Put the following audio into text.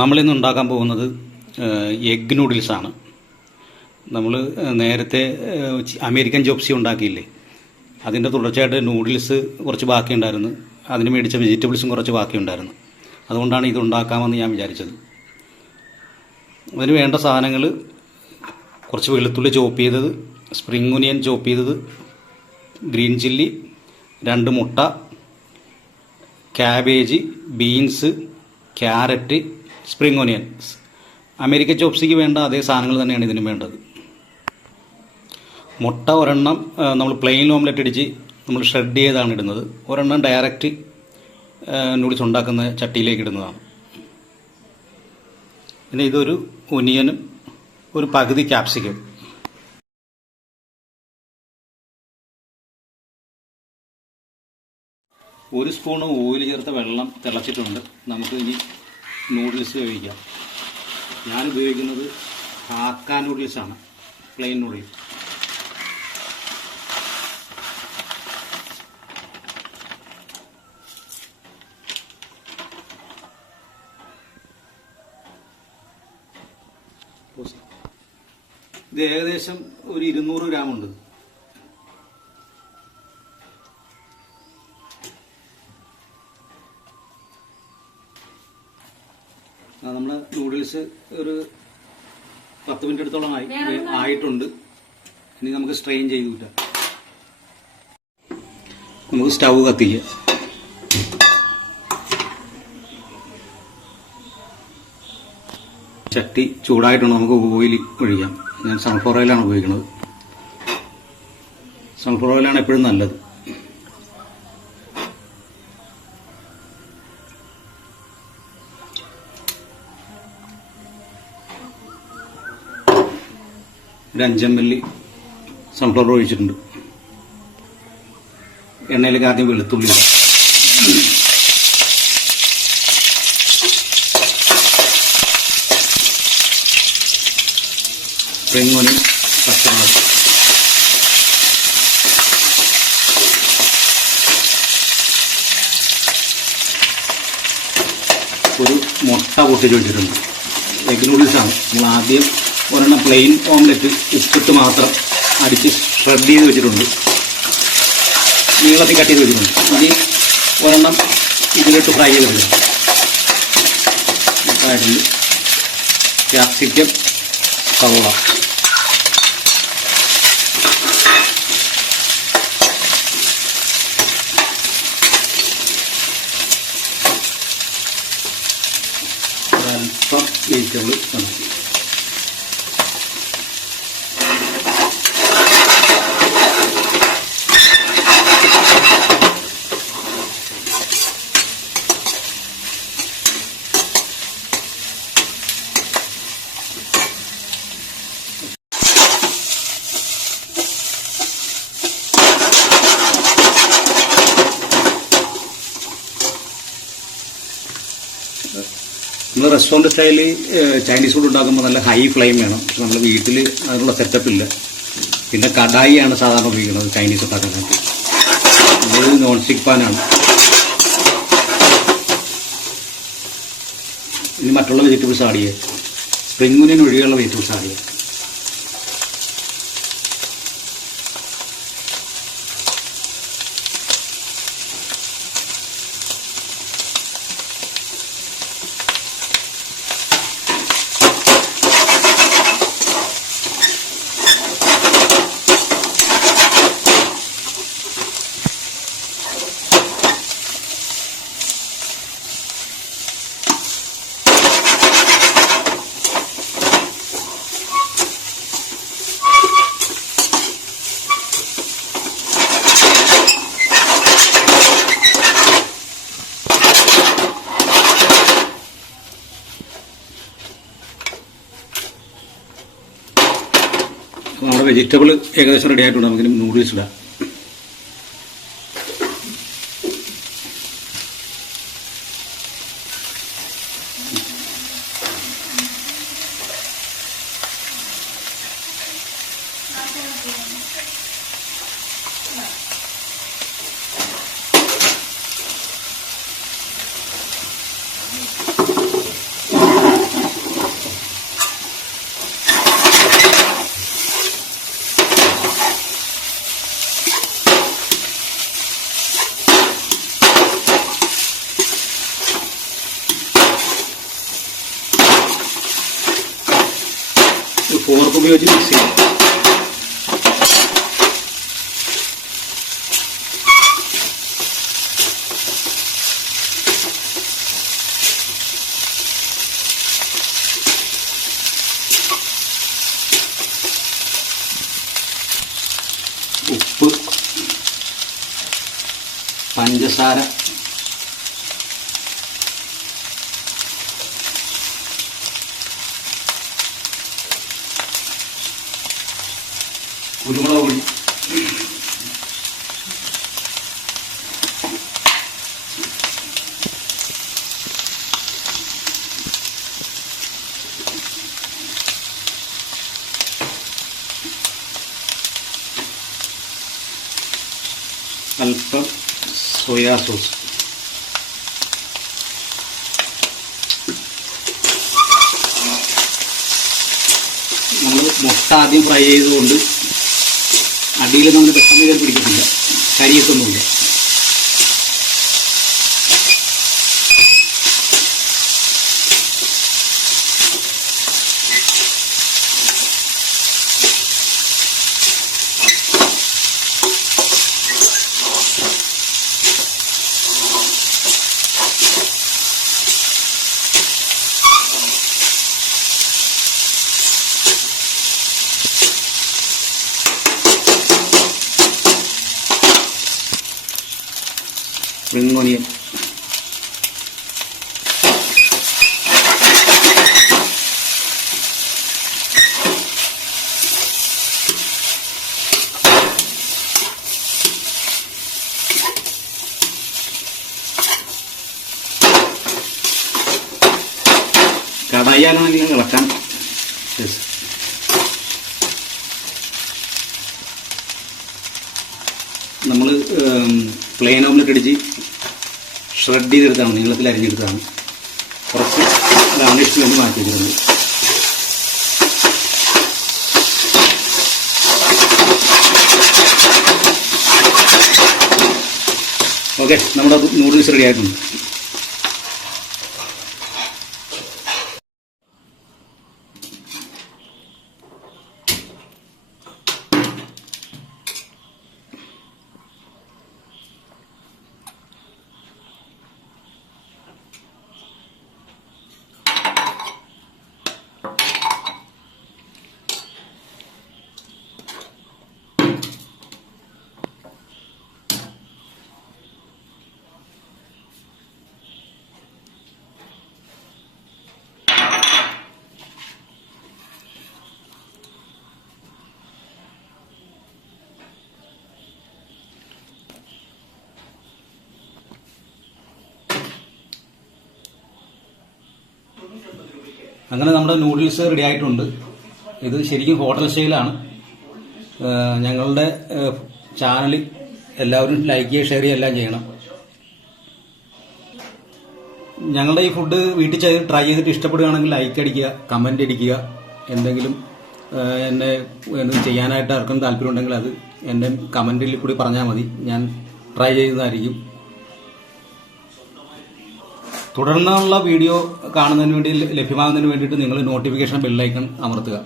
നമ്മളിന്ന് ഉണ്ടാക്കാൻ പോകുന്നത് എഗ് നൂഡിൽസാണ്. നമ്മൾ നേരത്തെ അമേരിക്കൻ ചോപ്സി ഉണ്ടാക്കിയില്ലേ, അതിൻ്റെ തുടർച്ചയായിട്ട് നൂഡിൽസ് കുറച്ച് ബാക്കിയുണ്ടായിരുന്നു. അതിന് മേടിച്ച വെജിറ്റബിൾസും കുറച്ച് ബാക്കിയുണ്ടായിരുന്നു. അതുകൊണ്ടാണ് ഇത് ഉണ്ടാക്കാമെന്ന് ഞാൻ വിചാരിച്ചത്. അതിന് വേണ്ട സാധനങ്ങൾ: കുറച്ച് വെളുത്തുള്ളി ചോപ്പ് ചെയ്തത്, സ്പ്രിംഗ് ഒനിയൻ ചോപ്പ് ചെയ്തത്, ഗ്രീൻ ചില്ലി, 2 മുട്ട, cabbage, beans, carrot, spring onions. American ചോപ്സിക്ക് വേണ്ട അതേ സാധനങ്ങൾ തന്നെയാണ് ഇതിനും വേണ്ടത്. മുട്ട ഒരെണ്ണം നമ്മൾ പ്ലെയിൻ ഓംലെറ്റ് അടിച്ച് നമ്മൾ ഷ്രെഡ് ചെയ്താണ് ഇടുന്നത്. ഒരെണ്ണം ഡയറക്റ്റ് നൂഡിൽസ് ഉണ്ടാക്കുന്ന ചട്ടിയിലേക്ക് ഇടുന്നതാണ്. പിന്നെ ഇതൊരു ഒനിയനും ഒരു പകുതി ക്യാപ്സിക്കം. ഒരു സ്പൂണ് ഓയിൽ ചേർത്ത വെള്ളം തിളച്ചിട്ടുണ്ട്. നമുക്ക് ഇനി നൂഡിൽസ് വേവിക്കാം. ഞാൻ ഉപയോഗിക്കുന്നത് ഹാക്ക നൂഡിൽസാണ്, പ്ലെയിൻ നൂഡിൽസ്. ഇത് ഏകദേശം ഒരു 200 ഗ്രാം ഉണ്ട്. നമ്മുടെ നൂഡിൽസ് ഒരു 10 മിനിറ്റ് അടുത്തോളം ആയിട്ടുണ്ട്. ഇനി നമുക്ക് സ്ട്രെയിൻ ചെയ്ത് കിട്ടാം. നമുക്ക് സ്റ്റൗ കത്തിക്കാം. ചട്ടി ചൂടായിട്ടുണ്ട്. നമുക്ക് ഓയിൽ ഒഴിക്കാം. ഞാൻ സൺഫ്ലവർ ഓയിലാണ് ഉപയോഗിക്കുന്നത്. സൺഫ്ലവർ ഓയിലാണ് എപ്പോഴും നല്ലത്. ഒരു 5 ml സൺഫ്ലവർ ഒഴിച്ചിട്ടുണ്ട്. എണ്ണയിലേക്ക് ആദ്യം വെളുത്തുള്ളി ഇടാം. സ്പ്രിംഗ് ഒനിയൻ, പച്ചമുളക്, ഒരു മുട്ട പൊട്ടിച്ച് വെച്ചിട്ടുണ്ട്. എഗ് നൂഡിൽസാണ്. നമ്മൾ ആദ്യം ഒരെണ്ണം പ്ലെയിൻ ഓംലെറ്റ് ഉപ്പിട്ട് മാത്രം അടിച്ച് ഷ്രെഡ് ചെയ്ത് വെച്ചിട്ടുണ്ട്. നീളത്തിൽ കട്ട് ചെയ്ത് വെച്ചിട്ടുണ്ട്. ഇനി ഒരെണ്ണം ഇതിലിട്ട് ഫ്രൈ ചെയ്തിട്ടുണ്ട്. ക്യാപ്സിക്കം, സവോള, ഒരൽപ്പം വെജിറ്റബിൾ നമുക്ക്. നമ്മൾ റെസ്റ്റോറൻറ്റ് സ്റ്റൈലിൽ ചൈനീസ് ഫുഡ് ഉണ്ടാക്കുമ്പോൾ നല്ല ഹൈ ഫ്ലെയിം വേണം. പക്ഷെ നമ്മൾ വീട്ടിൽ അതിനുള്ള സെറ്റപ്പ് ഇല്ല. പിന്നെ കടായിയാണ് സാധാരണ ഉപയോഗിക്കുന്നത് ചൈനീസ് ഉണ്ടാക്കാനായിട്ട്. അതൊരു നോൺ സ്റ്റിക്ക് പാനാണ്. ഇനി മറ്റുള്ള വെജിറ്റബിൾസ് ആഡ് ചെയ്യുക. സ്പ്രിംഗ് ഒനിയൻ ഒഴികെയുള്ള വെജിറ്റബിൾസ് ആഡ് ചെയ്യുക. നമ്മുടെ വെജിറ്റബിൾ ഏകദേശം റെഡി ആയിട്ടുണ്ട്. നമുക്കിനി നൂഡിൽസ് ഇടാം. ഫോർക്ക് ഉപയോഗിച്ച് മിക്സ് ചെയ്യാം. ഉപ്പ്, പഞ്ചസാര, കുരുമുളക് പൊടി, അല്പം സോയാ സോസ്. നമ്മൾ മുട്ട ആദ്യം ഫ്രൈ ചെയ്തുകൊണ്ട് അടിയിൽ നമ്മൾ പെട്ടെന്ന് കയറി പിടിക്കത്തില്ല, കരിയത്തൊന്നുമില്ല. സ്പ്രിംഗ് ഓണിയൻ, കടായാലാണെങ്കിൽ ഇളക്കാൻ. നമ്മൾ പ്ലെയിൻ ഓംലെറ്റ് അടിച്ച് ഷ്രെഡ് ചെയ്തെടുത്താണ്, നീളത്തിൽ അരിഞ്ഞെടുത്താണ്. കുറച്ച് ഗാർണിഷിന് വേണ്ടി മാറ്റി വെച്ചിട്ടുണ്ട്. ഓക്കെ, നമ്മുടെ നൂഡിൽസ് റെഡി ആയിട്ടുണ്ട്. അങ്ങനെ നമ്മുടെ നൂഡിൽസ് റെഡി ആയിട്ടുണ്ട്. ഇത് ശരിക്കും ഹോട്ടൽ സ്റ്റൈലാണ്. ഞങ്ങളുടെ ചാനൽ എല്ലാവരും ലൈക്ക് ചെയ്യുക, ഷെയർ ചെയ്യുക, എല്ലാം ചെയ്യണം. ഞങ്ങളുടെ ഈ ഫുഡ് വീട്ടിൽ ട്രൈ ചെയ്തിട്ട് ഇഷ്ടപ്പെടുകയാണെങ്കിൽ ലൈക്ക് അടിക്കുക, കമന്റ് അടിക്കുക. എന്തെങ്കിലും എന്നെ ചെയ്യാനായിട്ട് ആർക്കും താല്പര്യം ഉണ്ടെങ്കിൽ അത് എൻ്റെ കമന്റിൽ കൂടി പറഞ്ഞാൽ മതി, ഞാൻ ട്രൈ ചെയ്യുന്നതായിരിക്കും. തുടർന്നുള്ള വീഡിയോ കാണുന്നതിന് വേണ്ടി, ലഭ്യമാകുന്നതിന് വേണ്ടിയിട്ട് നിങ്ങൾ നോട്ടിഫിക്കേഷൻ ബെല്ലൈക്കൺ അമർത്തുക.